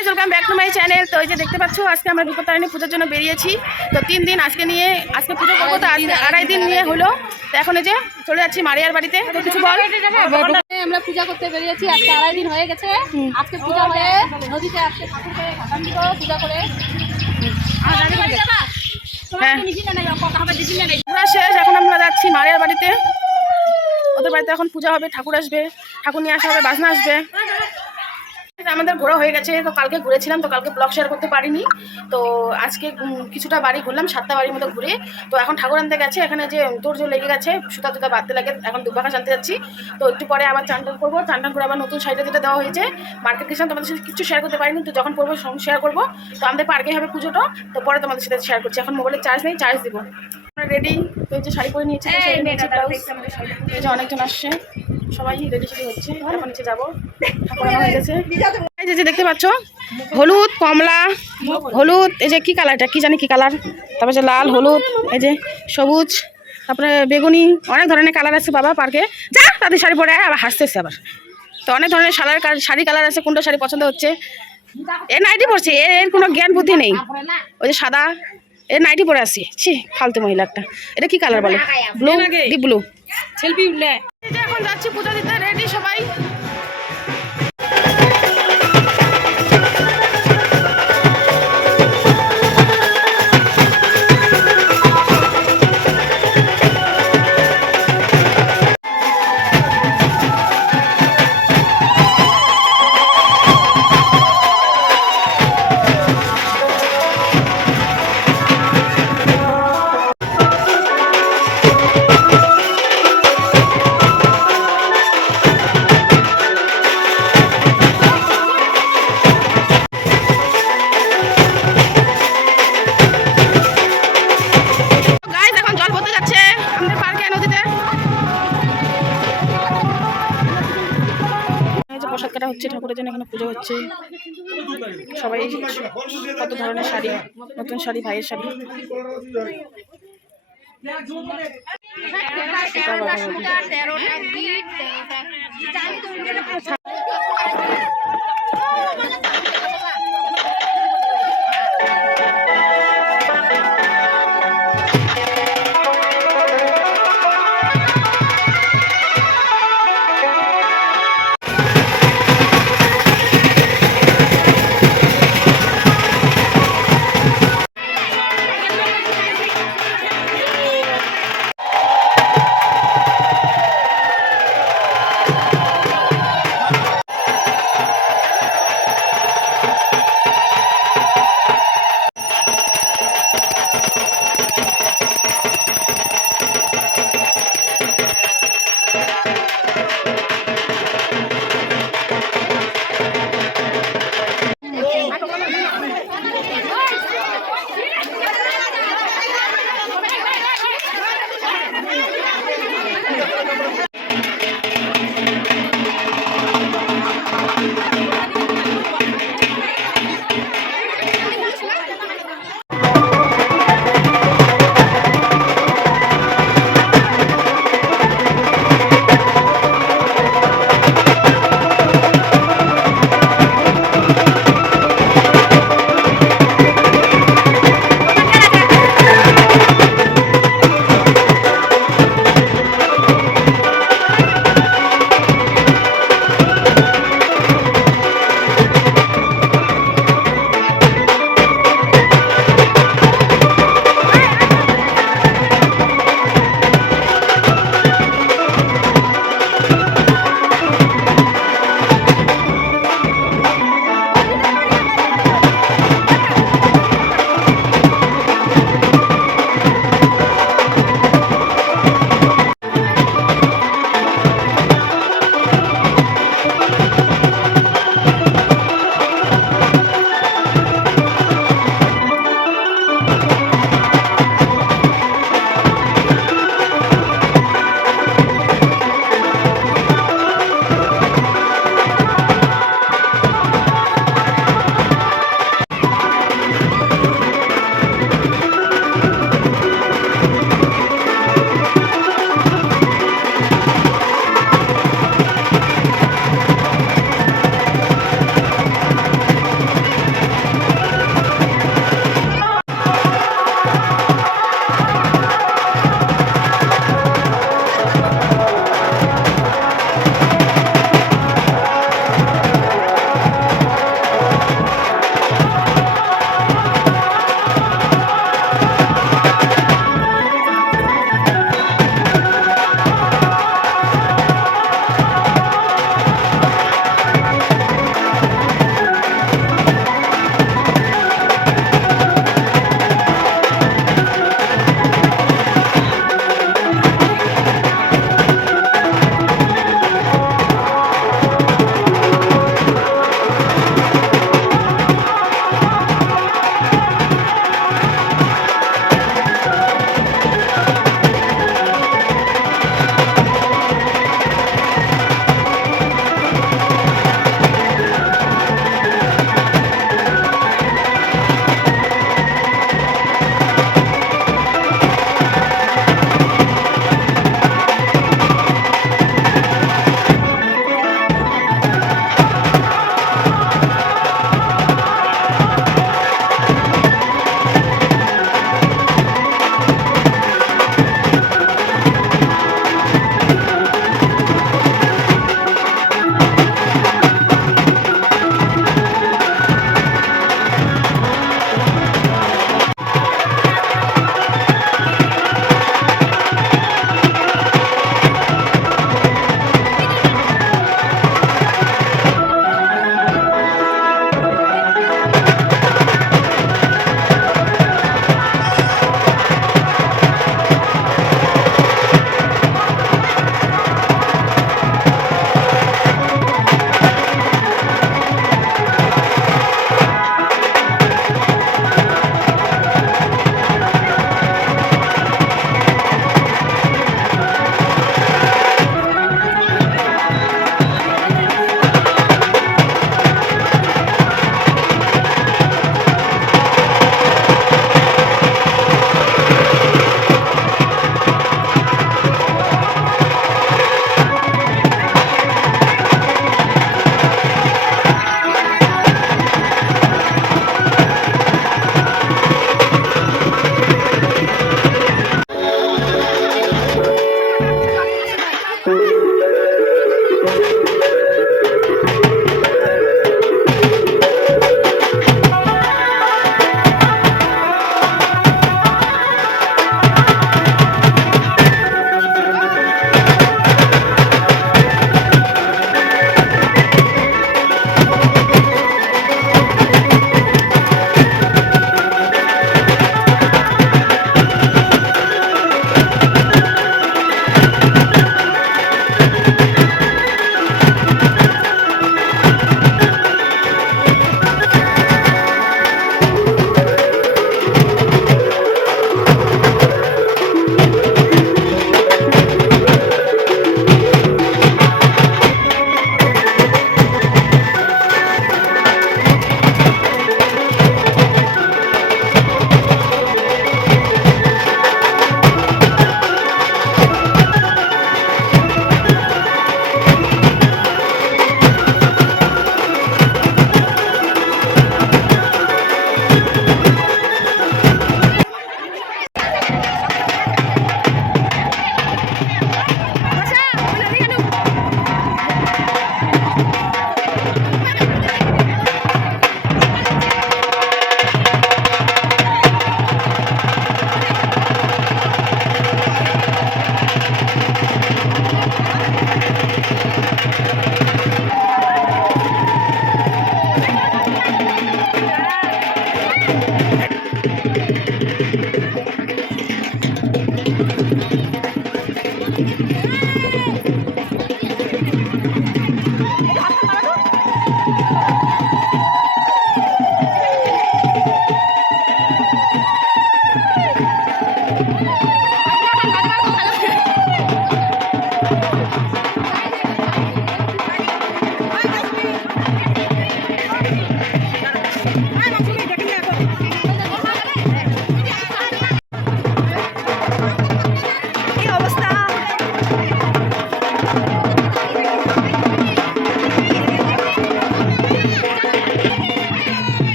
Guys welcome back to my channel. তো এই যে দেখতে পাচ্ছ আজকে আমরা বিপত্তারিণী পুজোর জন্য বেরিয়েছি। তো 3 দিন আজকে পুজো করবো, তো আজকে 2.5 দিন নিয়ে হলো। তো এখন এই যে চলে যাচ্ছি মারিয়ার বাড়িতে। তো কিছু বল। আমরা পূজা করতে বেরিয়েছি, আজকে 2.5 দিন হয়ে গেছে। আজকে পূজা হয়ে নদীতে আজকে ঠাকুর করে ঘাটান্তি করে পূজা করে পুরা শেষ। এখন আমরা যাচ্ছি মারিয়ার বাড়িতে। ওদের বাড়িতে এখন পূজা হবে, ঠাকুর আসবে, ঠাকুর নিয়ে আসা হবে, বাজনা আসবে। আমাদের ঘোরা হয়ে গেছে। তো কালকে ঘুরেছিলাম, তো কালকে ব্লগ শেয়ার করতে পারিনি। তো আজকে কিছুটা বাড়ি ঘুরলাম, 7টা বাড়ির মতো ঘুরে। তো এখন ঠাকুর আনতে গেছে, এখানে যে তোর লেগে গেছে, সুতা তুতা বাঁধতে লাগে। এখন দুবাকা জানতে যাচ্ছি। তো একটু পরে আবার চান টান করবো, চান টান করে আবার নতুন শাড়িটা যেটা দেওয়া হয়েছে মার্কেট গেছিলাম, তোমাদের সাথে কিছু শেয়ার করতে পারিনি। তো যখন করবো শেয়ার করবো। তো আমাদের পার্কে হবে পুজোটা, তো পরে তোমাদের সাথে শেয়ার করছি। এখন মোবাইলে চার্জ নেই, চার্জ দিব। রেডি। তো এই যে শাড়ি পরে নিয়েছি, এই যে অনেকজন আসছে, সবাই রেডি সেডি হচ্ছে। এখন নিচে যাবো, ঠাকুর আনা হয়ে গেছে। এই যে দেখতে পাচ্ছ হলুদ, কমলা, হলুদ, এই যে কি কালারটা কি জানি কি কালার, তারপর যে লাল, হলুদ, এই যে সবুজ, তারপরে বেগুনি, অনেক ধরনের কালার আছে বাবা পার্কে। যা তাদের শাড়ি পরে আবার হাসতেছে আবার। তো অনেক ধরনের শাড়ি কালার আছে, কোনটা শাড়ি পছন্দ হচ্ছে। এ নাইটি পরছে, এর কোনো জ্ঞান বুদ্ধি নেই। ওই যে সাদা, এ নাইটি পরে আসি। ছি ফালতু মহিলা একটা। এটা কি কালার বলে? Blue, deep blue. এখন যাচ্ছি পুজো দিতে, রেডি সবাই। প্রসাদ কাটা হচ্ছে, ঠাকুরের জন্য এখানে পুজো হচ্ছে। সবাই কত ধরনের শাড়ি, নতুন শাড়ি, ভাইয়ের শাড়ি।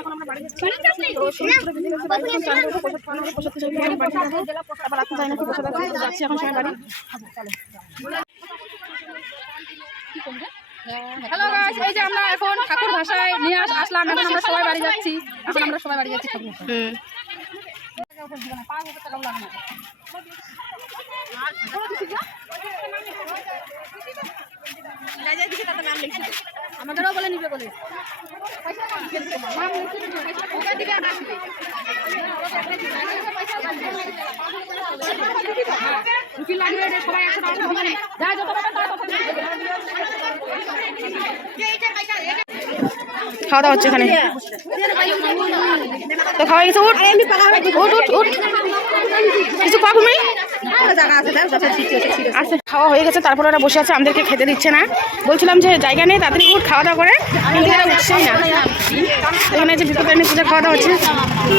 এখন আমরা বাড়ি যাচ্ছি। তো সময় করে বেজে গেছে, বাড়ি যখন চান করবো, প্রসাদ খাওয়ানো হবে, প্রসাদ খেয়ে আমি বাড়ি যাবো। আবার রাতে যাই নাকি প্রসাদ আনতে, যাচ্ছি এখন সবাই বাড়ি। হ্যালো গাইস, এই যে আমরা এখন ঠাকুর ভাষায় নিয়ে আসলাম। এখন আমরা সবাই বাড়ি যাচ্ছি। এখন আমরা সবাই বাড়ি যাচ্ছি ঠাকুর ভাষায়। আমাদেরও বলে নিবে বলে খাওয়া দাওয়া হচ্ছে এখানে, তো খাওয়া গেছে। উঠ উঠ উঠ উঠ, কিছু খাওয়া তুমি আচ্ছা, খাওয়া হয়ে গেছে। তারপর ওরা বসে আছে, আমাদেরকে খেতে দিচ্ছে না। বলছিলাম যে জায়গা নেই, তাড়াতাড়ি উঠ, খাওয়া দাওয়া করে, কিন্তু এরা উঠছেই না। এখানে যে বিপত্তারিণী পূজা খাওয়া দাওয়া হচ্ছে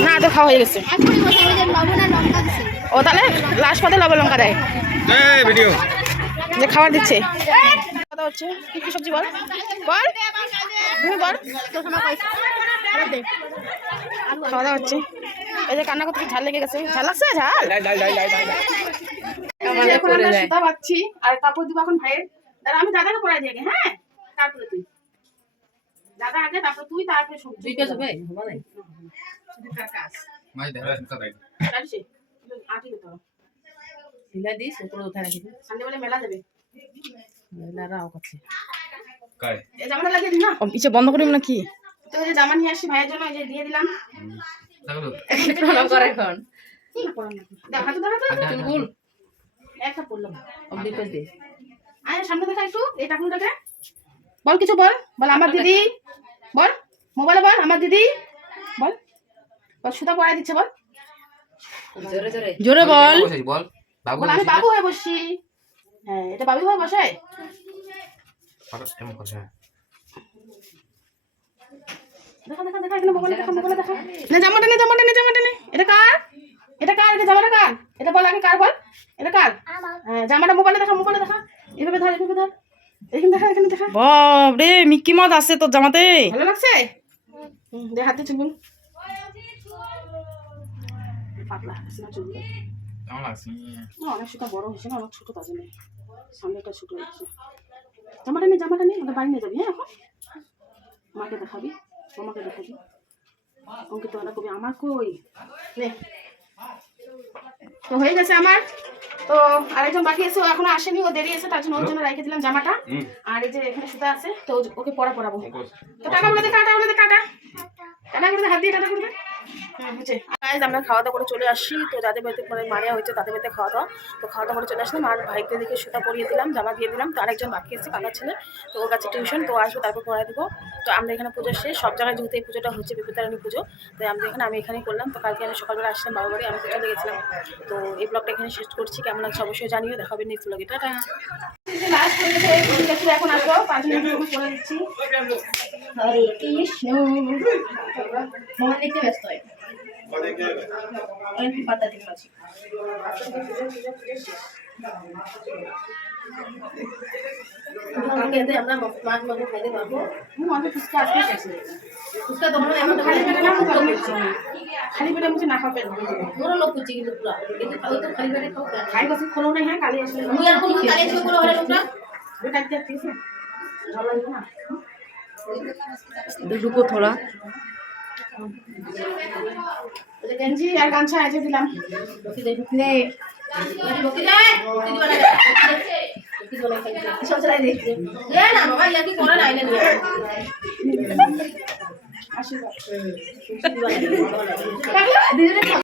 না, তো খাওয়া হয়ে গেছে। ও তাহলে লাস্ট পথে লবণ লঙ্কা দেয়, যে খাবার দিচ্ছে। খাওয়া দাওয়া হচ্ছে। কি কি সবজি বল বল, তুমি বল। খাওয়া দাওয়া হচ্ছে। এই যে কান্না করতে ঝাল লেগে গেছে। ঝাল লাগছে? ঝাল এখন আমরা সুতা পাচ্ছি আর কাপড় দিব এখন ভাইয়ের। দাঁড়া, আমি দাদাকে পড়াই দিই আগে। হ্যাঁ, তারপরে তুই দাদা আগে, তারপর তুই, তারপরে সবজি। ঠিক আছে ভাই, হবে না কার কাজ মাই দাদা সুতা দাই কাটছি আটি তো দিলা দিস উপরে উঠা রাখি। সামনে বলে মেলা যাবে, মেলা রাও কাছে কাই এই জামাটা লাগিয়ে দিন না। পিছে বন্ধ করিম না কি? তো এই যে জামা নিয়ে আসি ভাইয়ের জন্য, এই যে দিয়ে দিলাম। দেখো এখন প্রণাম করে এখন কি না প্রণাম নাকি? দেখা তো চুলগুল একটা পড়লাম অবধি পেজ দে। আয় সামনে দেখা একটু, এই টাকুনটাকে বল, কিছু বল। বল আমার দিদি, বল মোবাইলে বল আমার দিদি, বল বল। সুতা পরাই দিচ্ছে, বল জোরে জোরে জোরে বল। বল বাবু, আমি বাবু হয়ে বসছি। হ্যাঁ, এটা বাবু হয়ে বসে। দেখা দেখা দেখা, এখানে মোবাইলে দেখা, মোবাইলে দেখা। নে জামাটা নে, জামাটা নে, জামাটা নে। এটা কার? এটা কার? এটা জামাটা কার? এটা বল আগে, কার বল? এটা কার? হ্যাঁ, জামাটা মোবাইলে দেখা, মোবাইলে দেখা। এভাবে ধর, এভাবে ধর। এখানে দেখা, এখানে দেখা। বাপ রে, মিকি মাউস আছে তোর জামাতে। ভালো লাগছে? দে হাতে চুলগুলো পাতলা আছে না চুলগুলো? কেমন লাগছে? না, অনেক সুতা বড় হয়েছে না, অনেক ছোট, তার জন্য সামনেটা ছোট হয়েছে। জামাটা নে, জামাটা নে, ওদের বাড়ি নিয়ে যাবি। হ্যাঁ, এখন মাকে দেখাবি, তোমাকে দেখাবি। অঙ্কিত ওরা কবি আমার কই নে। তো হয়ে গেছে আমার। তো আরেকজন বাকি আছে, ও এখনো আসেনি, ও দেরি আছে, তার জন্য ওর জন্য রেখে দিলাম জামাটা। আর এই যে এখানে সুতা আছে, তো ওকে পরাবো। তো টাকা বলে দে, কাটা বলে দে, কাটা কাটা করে দে, হাত দিয়ে কাটা করে দে। আমরা খাওয়া দাওয়া করে চলে আসছি। তো যাদের বাড়িতে মানে মারিয়া হয়েছে তাদের বাড়িতে খাওয়া দাওয়া, তো খাওয়া দাওয়া করে চলে আসলাম। আর ভাইকে দেখে সুতা পরিয়ে দিলাম, জামা দিয়ে দিলাম। তো আরেকজন বাকি এসেছে, কাকার ছেলে, তো ওর কাছে টিউশন, তো আসবে তারপর পড়াই দেবো। তো আমরা এখানে পুজো শেষ, সব জায়গায় যেহেতু এই পুজোটা হচ্ছে বিপত্তারিণী পুজো, তাই আমি এখানেই করলাম। তো কালকে আমি সকালবেলা আসলাম বাবার বাড়ি, আমি তো চলে গেছিলাম। তো এই ব্লগটা এখানে শেষ করছি, কেমন লাগছে অবশ্যই জানিও। দেখাবে নেক্সট ব্লগে। টাটা। লাস্ট হয়েছে, এখন আসবো 5 মিনিট করে দিচ্ছি। হরে কৃষ্ণ মোবাইল দেখতে ব্যস্ত হয়, অনেক পাতা দেখতে পাচ্ছি। আমরা মাছ মাংস খাইতে পারবো। ফুচকা আজকে শেষ, ফুচকা তো খালি পেটে না, খালি পেটে মুছে না খাবেন। পুরো লোক করছি কিন্তু পুরো, কিন্তু খালি তো খালি পেটে খাও, খাই বসে খোলো না। হ্যাঁ, কালি আসলে আমি আর কোনো কালি এসে পুরো হরে লোকটা বেটা দিয়ে দিছে, ভালো লাগে না। रुको थोड़ा, गंजी और गांछा ऐसे दिलाम ने सब चलाई दे ले ना बाबा, ये की करे ना आइले आशीर्वाद